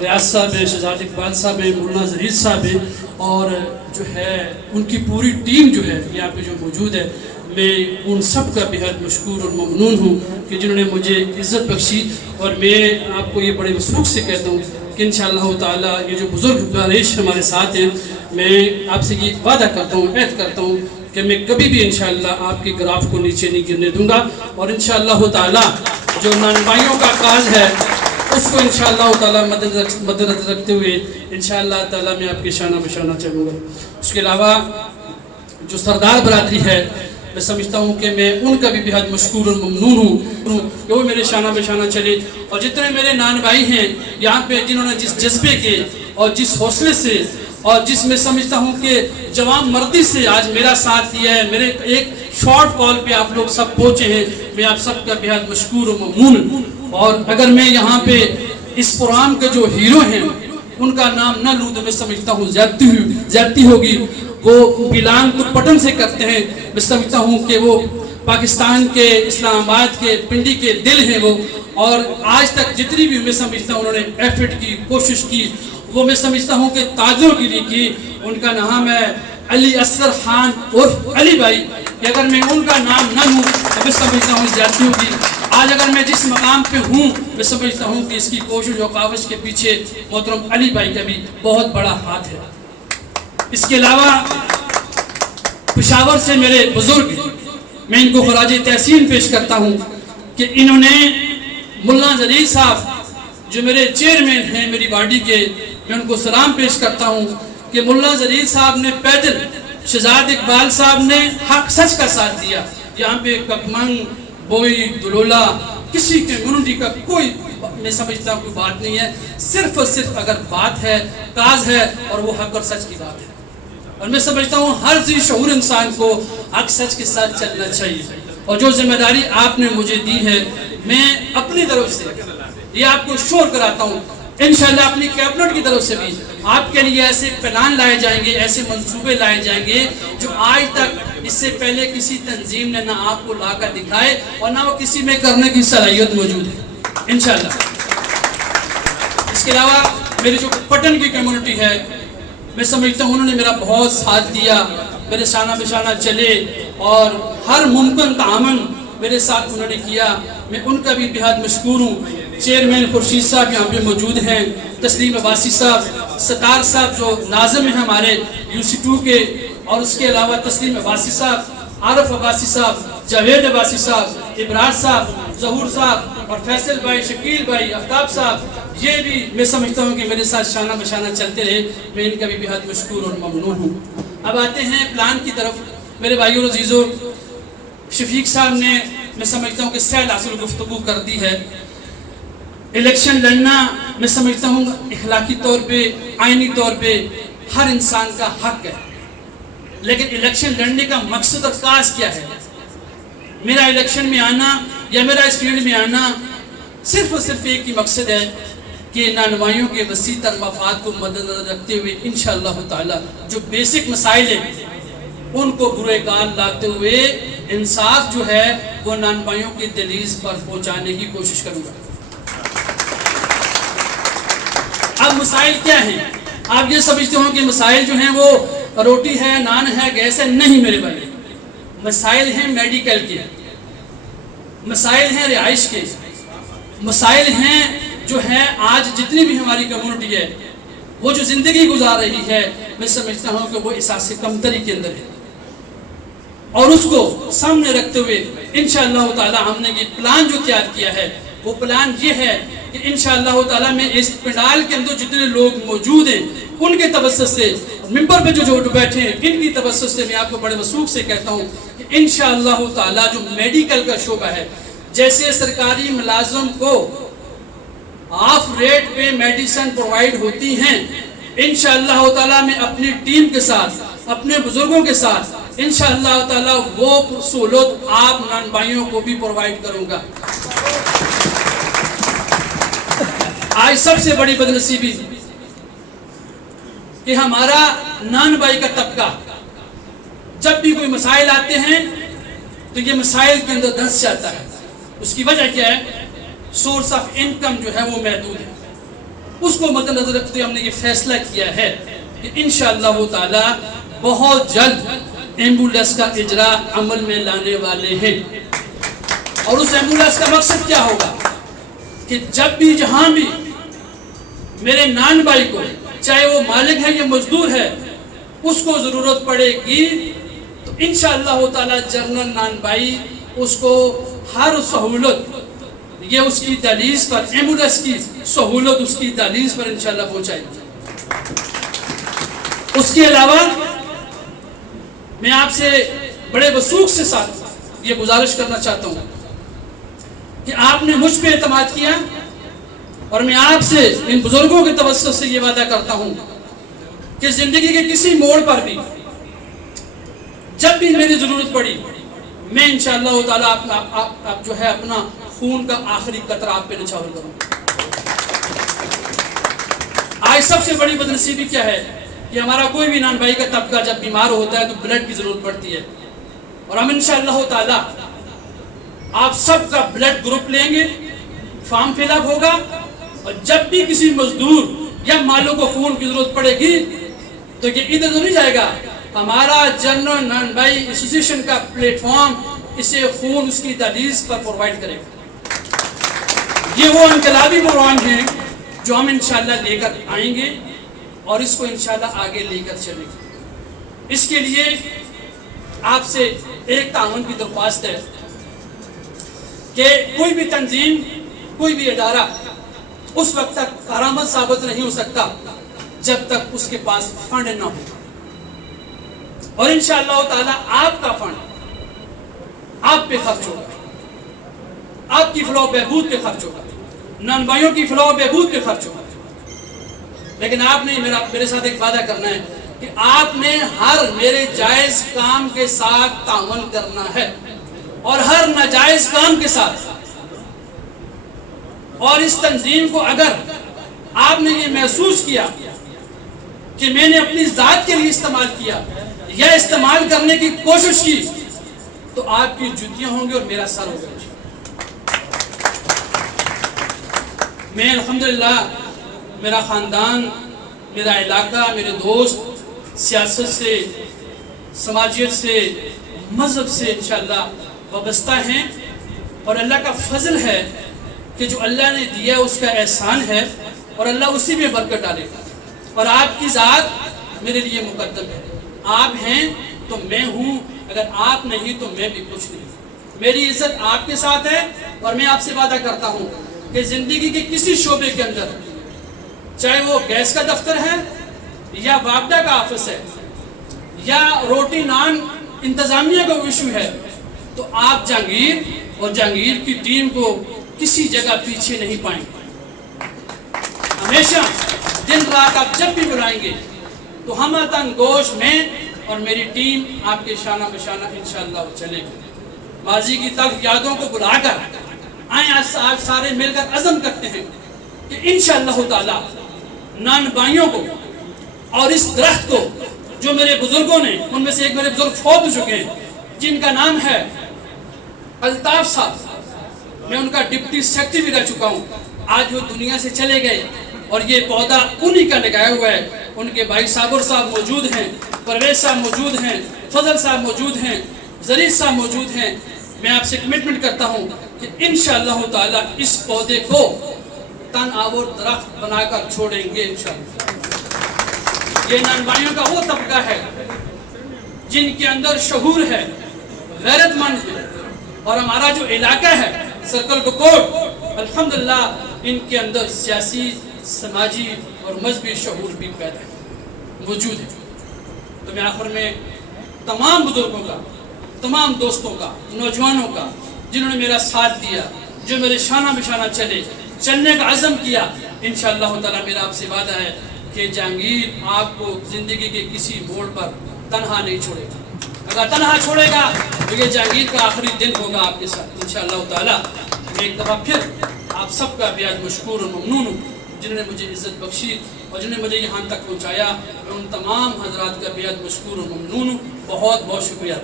ریاض صاحب ہیں، شہزاد اقبال صاحب ہیں، مولانا ظہیر صاحب ہیں، اور جو ہے ان کی پوری ٹیم جو ہے یہاں پہ جو موجود ہے، میں ان سب کا بہت مشکور اور ممنون ہوں کہ جنہوں نے مجھے عزت بخشی. اور میں آپ کو یہ بڑے وثوق سے کہتا ہوں کہ انشاءاللہ تعالیٰ یہ جو بزرگ بارش ہمارے ساتھ ہیں، میں آپ سے یہ وعدہ کرتا ہوں، عہد کرتا ہوں کہ میں کبھی بھی انشاءاللہ آپ کے گراف کو نیچے نہیں گرنے دوں گا. اور انشاءاللہ تعالیٰ جو نانبائیوں کا کاج ہے اس کو انشاءاللہ تعالیٰ مد نظر رکھتے ہوئے انشاءاللہ تعالیٰ میں آپ کے شانہ بشانہ چلوں گا. اس کے علاوہ جو سردار برادری ہے، میں سمجھتا ہوں کہ میں ان کا بھی بہت مشکور اور ممنون ہوں کہ وہ میرے شانہ بشانہ چلے. اور جتنے میرے نان بھائی ہیں یہاں پہ، جنہوں نے جس جذبے کے اور جس حوصلے سے اور جس میں سمجھتا ہوں کہ جوان مردی سے آج میرا ساتھ دیا ہے، میرے ایک شارٹ کال پہ آپ لوگ سب پہنچے ہیں، میں آپ سب کا بہت مشکور و ممنون ہوں. اور اگر میں یہاں پہ اس پروگرام کے جو ہیرو ہیں ان کا نام نہ لوں تو میں سمجھتا ہوں زیادتی ہوگی. وہ بلانگ پٹن سے کرتے ہیں، میں سمجھتا ہوں کہ وہ پاکستان کے اسلام آباد کے پنڈی کے دل ہیں وہ. اور آج تک جتنی بھی میں سمجھتا ہوں انہوں نے ایفرٹ کی، کوشش کی، وہ میں سمجھتا ہوں کہ تاجروں گیری کی. ان کا نام ہے علی اصغر خان عرف علی بھائی، کہ اگر میں ان کا نام نہ لوں تو میں سمجھتا ہوں زیادتی ہوگی. آج اگر میں جس مقام پہ ہوں میں سمجھتا ہوں کہ اس کی کوشش و کاوش کے پیچھے محترم علی بھائی کا بھی بہت بڑا ہاتھ ہے. اس کے علاوہ پشاور سے میرے بزرگ، میں ان کو خراج تحسین پیش کرتا ہوں کہ انہوں نے مولانا ظہیر صاحب جو میرے چیئرمین ہیں میری باڈی کے، میں ان کو سلام پیش کرتا ہوں کہ مولانا ظہیر صاحب نے پیدل، شہزاد اقبال صاحب نے حق سچ کا ساتھ دیا. یہاں پہ ککمنگ، بوئی، دلولا، کسی کے منڈی کا کوئی میں سمجھتا ہوں کوئی بات نہیں ہے. صرف اور صرف اگر بات ہے، کاز ہے، اور وہ حق اور سچ کی بات ہے. اور میں سمجھتا ہوں ہر ذی شعور انسان کو حق سچ کے ساتھ چلنا چاہیے. اور جو ذمہ داری آپ نے مجھے دی ہے، میں اپنی طرف سے یہ آپ کو شور کراتا ہوں، انشاءاللہ اپنی کیبنٹ کی طرف سے بھی آپ کے لیے ایسے پلان لائے جائیں گے، ایسے منصوبے لائے جائیں گے جو آج تک اس سے پہلے کسی تنظیم نے نہ آپ کو لا کر دکھائے اور نہ وہ کسی میں کرنے کی صلاحیت موجود ہے انشاءاللہ. اس کے علاوہ میری جو پٹن کی کمیونٹی ہے، میں سمجھتا ہوں انہوں نے میرا بہت ساتھ دیا، میرے شانہ بشانہ چلے اور ہر ممکن تعاون میرے ساتھ انہوں نے کیا. میں ان کا بھی بہت مشکور ہوں. چیئرمین خورشید صاحب یہاں پہ موجود ہیں، تسلیم عباسی صاحب، ستار صاحب جو ناظم ہیں ہمارے UC2 کے، اور اس کے علاوہ تسلیم عباسی صاحب، عارف عباسی صاحب، جاوید عباسی صاحب، ابراج صاحب، ظہور صاحب، اور فیصل بھائی، شکیل بھائی، آفتاب صاحب، یہ بھی میں سمجھتا ہوں کہ میرے ساتھ شانہ بشانہ چلتے رہے. میں ان کا بھی بہت مشکور اور ممنون ہوں. اب آتے ہیں پلان کی طرف. میرے بھائیوں اور عزیزوں، شفیق صاحب نے میں سمجھتا ہوں کہ سیل حاصل گفتگو کر دی ہے. الیکشن لڑنا میں سمجھتا ہوں اخلاقی طور پہ، آئینی طور پہ ہر انسان کا حق ہے، لیکن الیکشن لڑنے کا مقصد اور کاز کیا ہے؟ میرا الیکشن میں آنا یا میرا اس فیلڈ میں آنا صرف اور صرف ایک ہی مقصد ہے کہ نانوائیوں کے وسیع تر مفاد کو مد نظر رکھتے ہوئے انشاءاللہ تعالی جو بیسک مسائل ہیں ان کو برے کار لاتے ہوئے انصاف جو ہے وہ نانوائیوں کی دہلیز پر پہنچانے کی کوشش کروں گا. اب مسائل کیا ہیں؟ آپ یہ سمجھتے ہوں کہ مسائل جو ہیں وہ روٹی ہے، نان ہے، گیس ہے. نہیں میرے بھائی، مسائل ہیں میڈیکل کے، مسائل ہیں رہائش کے، مسائل ہیں جو ہیں آج جتنی بھی ہماری کمیونٹی ہے وہ جو زندگی گزار رہی ہے. میں سمجھتا ہوں کہ وہ احساس کمتری کے اندر ہے، اور اس کو سامنے رکھتے ہوئے انشاءاللہ تعالی ہم نے یہ پلان جو تیار کیا ہے، وہ پلان یہ ہے کہ انشاءاللہ تعالی میں اس پنڈال کے اندر جتنے لوگ موجود ہیں ان کے توسط سے، ممبر پہ جو بیٹھے ہیں ان کی توسط سے میں آپ کو بڑے وثوق سے کہتا ہوں کہ انشاءاللہ تعالی جو میڈیکل کا شعبہ ہے، جیسے سرکاری ملازم کو آف ریٹ پہ میڈیسن پرووائڈ ہوتی ہیں، انشاءاللہ تعالی میں اپنی ٹیم کے ساتھ، اپنے بزرگوں کے ساتھ انشاءاللہ تعالی وہ سہولت آپ نان بھائیوں کو بھی پرووائڈ کروں گا. آج سب سے بڑی بدنصیبی کہ ہمارا نان بھائی کا طبقہ جب بھی کوئی مسائل آتے ہیں تو یہ مسائل کے اندر دھنس جاتا ہے. اس کی وجہ کیا ہے؟ سورس آف انکم جو ہے وہ محدود ہے. اس کو مد نظر رکھتے ہوئے ہم نے یہ فیصلہ کیا ہے کہ انشاءاللہ تعالی بہت جلد ایمبولینس کا اجرا عمل میں لانے والے ہیں. اور اس ایمبولینس کا مقصد کیا ہوگا کہ جب بھی جہاں بھی میرے نان بھائی کو, چاہے وہ مالک ہے یا مزدور ہے, اس کو ضرورت پڑے گی تو انشاءاللہ تعالی جنرل نان بھائی اس کو ہر سہولت, یہ اس کی دہلیز پر, ایمبولینس کی سہولت اس کی دہلیز پر انشاءاللہ پہنچائے گی. اس کے علاوہ میں آپ سے بڑے وثوق سے ساتھ یہ گزارش کرنا چاہتا ہوں کہ آپ نے مجھ پہ اعتماد کیا, اور میں آپ سے ان بزرگوں کے توسط سے یہ وعدہ کرتا ہوں کہ زندگی کے کسی موڑ پر بھی جب بھی میری ضرورت پڑی میں انشاءاللہ تعالیٰ آپ جو ہے اپنا خون کا آخری قطرہ آپ پہ نچھاور کروں. آج سب سے بڑی بدنصیبی کیا ہے کہ ہمارا کوئی بھی نان بھائی کا طبقہ جب بیمار ہوتا ہے تو بلڈ کی ضرورت پڑتی ہے, اور ہم انشاءاللہ تعالیٰ آپ سب کا بلڈ گروپ لیں گے, فارم فل اپ ہوگا, اور جب بھی کسی مزدور یا مالوں کو خون کی ضرورت پڑے گی تو یہ ادھر تو نہیں جائے گا, ہمارا جنرل نان بھائی ایسوسی ایشن کا پلیٹ فارم اسے خون اس کی دہلیز پر پرووائڈ کرے گا. یہ وہ انقلابی پروگرام ہیں جو ہم انشاءاللہ لے کر آئیں گے اور اس کو انشاءاللہ آگے لے کر چلیں گے. اس کے لیے آپ سے ایک تعاون کی درخواست ہے کہ کوئی بھی تنظیم, کوئی بھی ادارہ اس وقت تک کارآمد ثابت نہیں ہو سکتا جب تک اس کے پاس فنڈ نہ ہو, اور انشاءاللہ تعالی آپ کا فنڈ آپ پہ خرچ ہوگا, آپ کی فلاح و بہبود پہ خرچ ہوگا, نان بھائیوں کی فلاح و بہبود پہ خرچ ہوگا. لیکن آپ نے میرے ساتھ ایک وعدہ کرنا ہے کہ آپ نے ہر میرے جائز کام کے ساتھ تعاون کرنا ہے, اور ہر ناجائز کام کے ساتھ. اور اس تنظیم کو اگر آپ نے یہ محسوس کیا کہ میں نے اپنی ذات کے لیے استعمال کیا یا استعمال کرنے کی کوشش کی تو آپ کی جوتیاں ہوں گی اور میرا سر ہوگا. میں الحمدللہ میرا خاندان, میرا علاقہ, میرے دوست سیاست سے, سماجیت سے, مذہب سے انشاءاللہ وابستہ ہیں, اور اللہ کا فضل ہے کہ جو اللہ نے دیا اس کا احسان ہے, اور اللہ اسی میں برکت ڈالے گا. اور آپ کی ذات میرے لیے مقدم ہے, آپ ہیں تو میں ہوں, اگر آپ نہیں تو میں بھی کچھ نہیں. میری عزت آپ کے ساتھ ہے, اور میں آپ سے وعدہ کرتا ہوں کہ زندگی کے کسی شعبے کے اندر, چاہے وہ گیس کا دفتر ہے یا وابڈا کا آفس ہے یا روٹی نان انتظامیہ کا ایشو ہے, تو آپ جہانگیر اور جہانگیر کی ٹیم کو کسی جگہ پیچھے نہیں پائیں گے. ہمیشہ دن رات آپ جب بھی بلائیں گے تو ہم تن گوش میں اور میری ٹیم آپ کے شانہ بشانہ انشاءاللہ چلے گی. ماضی کی تلخ یادوں کو بلا کر آئیں آج سارے مل کر عزم کرتے ہیں کہ انشاءاللہ تعالی نان بھائیوں کو اور اس درخت کو جو میرے بزرگوں نے, ان میں سے ایک میرے بزرگ فوت ہو چکے ہیں جن کا نام ہے الطاف صاحب, میں ان کا ڈپٹی سیکرٹری بھی رہ چکا ہوں, آج وہ دنیا سے چلے گئے اور یہ پودا انہی کا لگایا ہوا ہے. ان کے بھائی صابر صاحب موجود ہیں, پرویز صاحب موجود ہیں, فضل صاحب موجود ہیں, زرید صاحب موجود ہیں. میں آپ سے کمٹمنٹ کرتا ہوں کہ انشاءاللہ تعالی اس پودے کو تن آور درخت بنا کر چھوڑیں گے انشاءاللہ. یہ نان بھائیوں کا وہ طبقہ ہے جن کے اندر شعور ہے, غیرت مند ہے, اور ہمارا جو علاقہ ہے سرکل کوٹ الحمدللہ ان کے اندر سیاسی, سماجی اور مذہبی شعور بھی پیدا ہے, موجود ہے. تو میں آخر میں تمام بزرگوں کا, تمام دوستوں کا, نوجوانوں کا جنہوں نے میرا ساتھ دیا, جو میرے شانہ بشانہ چلنے کا عزم کیا, انشاءاللہ تعالی میرا آپ سے وعدہ ہے کہ جہانگیر آپ کو زندگی کے کسی موڑ پر تنہا نہیں چھوڑے گا. اگر تنہا چھوڑے گا تو یہ جہانگیر کا آخری دن ہوگا آپ کے ساتھ انشاءاللہ تعالی. میں ایک دفعہ پھر آپ سب کا بیاد مشکور اور ممنون ہوں جنہوں نے مجھے عزت بخشی اور جنہوں نے مجھے یہاں تک پہنچایا. میں ان تمام حضرات کا بیاد مشکور اور ممنون ہوں. بہت بہت شکریہ.